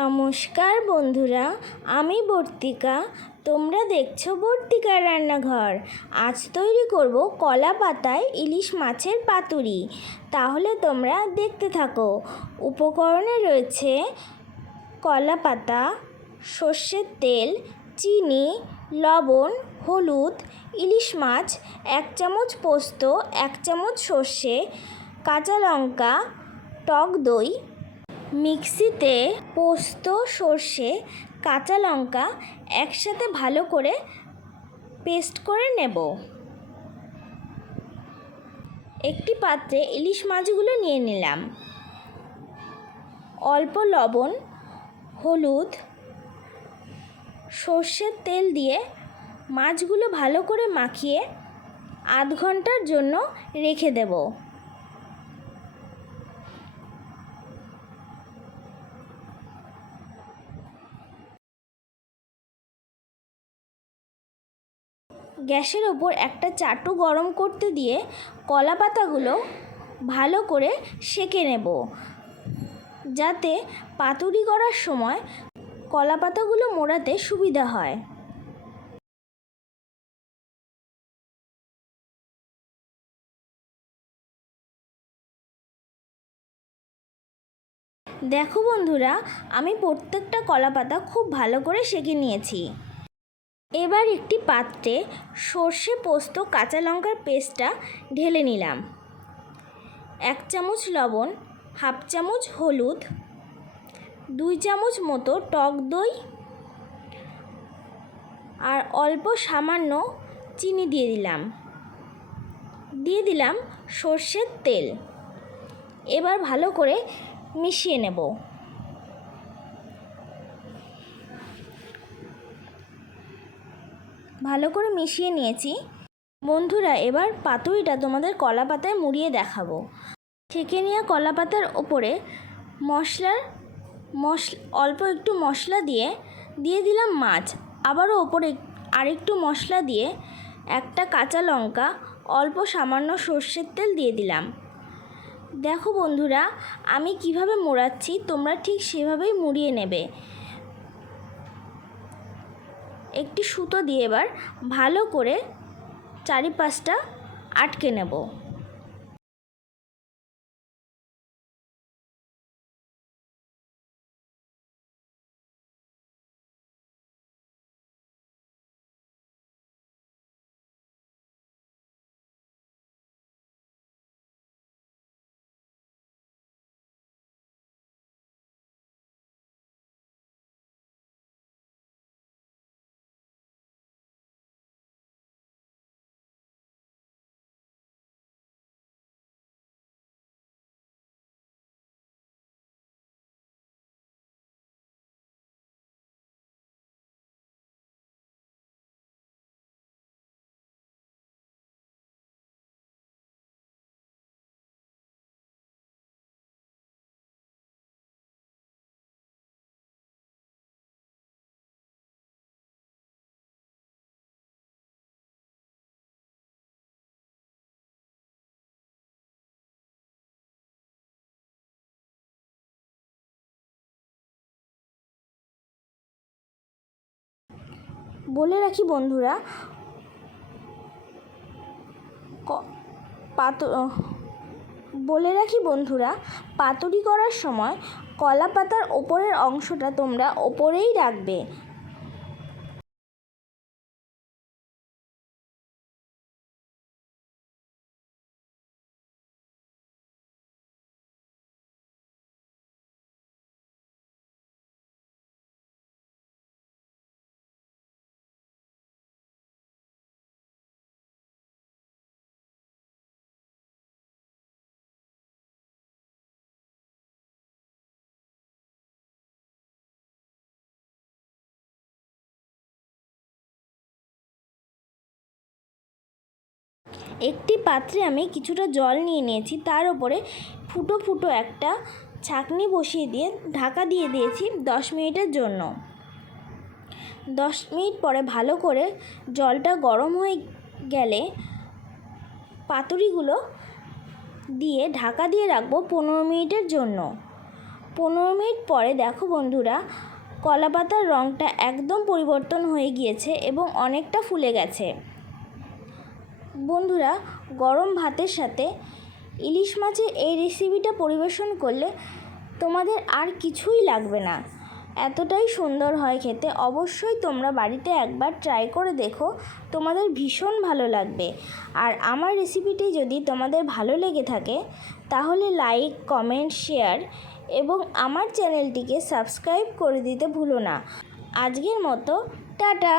নমস্কার বন্ধুরা, আমি বর্তিকা। তোমরা দেখছো বর্তিকার রান্নাঘর। আজ তৈরি করব কলা পাতায় ইলিশ মাছের পাতুরি। তাহলে তোমরা দেখতে থাকো। উপকরণে রয়েছে কলা পাতা, সর্ষের তেল, চিনি, লবণ, হলুদ, ইলিশ মাছ, 1 চামচ পোস্ত, 1 চামচ সর্ষে, কাঁচা লঙ্কা, টক দই। মিক্সিতে পোস্ত, সর্ষে, কাঁচা লঙ্কা একসাথে ভালো করে পেস্ট করে নেব। একটি পাত্রে ইলিশ মাছগুলো নিয়ে নিলাম। অল্প লবণ, হলুদ, সর্ষের তেল দিয়ে মাছগুলো ভালো করে মাখিয়ে আধ ঘন্টার জন্য রেখে দেব। গ্যাসের ওপর একটা চাটু গরম করতে দিয়ে কলা পাতাগুলো ভালো করে সেঁকে নেব, যাতে পাতুরি করার সময় কলা পাতাগুলো মোড়াতে সুবিধা হয়। দেখো বন্ধুরা, আমি প্রত্যেকটা কলা পাতা খুব ভালো করে সেঁকে নিয়েছি। এবার একটি পাত্রে সর্ষে, পোস্ত, কাঁচা লঙ্কার পেস্টটা ঢেলে নিলাম। 1 চামচ লবণ, 1/2 চামচ হলুদ, 2 চামচ মতো টক দই আর অল্প সামান্য চিনি দিয়ে দিলাম সর্ষের তেল। এবার ভালো করে মিশিয়ে নেব। ভালো করে মিশিয়ে নিয়েছি বন্ধুরা। এবার পাতুরিটা তোমাদের কলা পাতায় মুড়িয়ে দেখাবো। ছেঁকে নেওয়া কলা পাতার ওপরে অল্প একটু মশলা দিয়ে দিলাম মাছ। আবারও ওপরে আরেকটু মশলা দিয়ে একটা কাঁচা লঙ্কা, অল্প সামান্য সর্ষের তেল দিয়ে দিলাম। দেখো বন্ধুরা, আমি কিভাবে মোড়াচ্ছি, তোমরা ঠিক সেভাবেই মুড়িয়ে নেবে। একটি সুতো দিয়ে এবার ভালো করে চারিপাশটা আটকে নেব। বলে রাখি বন্ধুরা, পাতুরি করার সময় কলা পাতার ওপরের অংশটা তোমরা ওপরেই রাখবে। একটি পাত্রে আমি কিছুটা জল নিয়ে নিয়েছি, তার উপরে ফুটো ফুটো একটা ছাঁকনি বসিয়ে দিয়ে ঢাকা দিয়ে দিয়েছি 10 মিনিটের জন্য। 10 মিনিট পরে ভালো করে জলটা গরম হয়ে গেলে পাতুরিগুলো দিয়ে ঢাকা দিয়ে রাখবো 15 মিনিটের জন্য। 15 মিনিট পরে দেখো বন্ধুরা, কলা পাতার রঙটা একদম পরিবর্তন হয়ে গিয়েছে এবং অনেকটা ফুলে গেছে। বন্ধুরা, গরম ভাতের সাথে ইলিশ মাছের এই রেসিপিটা পরিবেশন করলে তোমাদের আর কিছুই লাগবে না, এতটাই সুন্দর হয় খেতে। অবশ্যই তোমরা বাড়িতে একবার ট্রাই করে দেখো, তোমাদের ভীষণ ভালো লাগবে। আর আমার রেসিপিটি যদি তোমাদের ভালো লেগে থাকে তাহলে লাইক, কমেন্ট, শেয়ার এবং আমার চ্যানেলটিকে সাবস্ক্রাইব করে দিতে ভুলো না। আজকের মতো টাটা।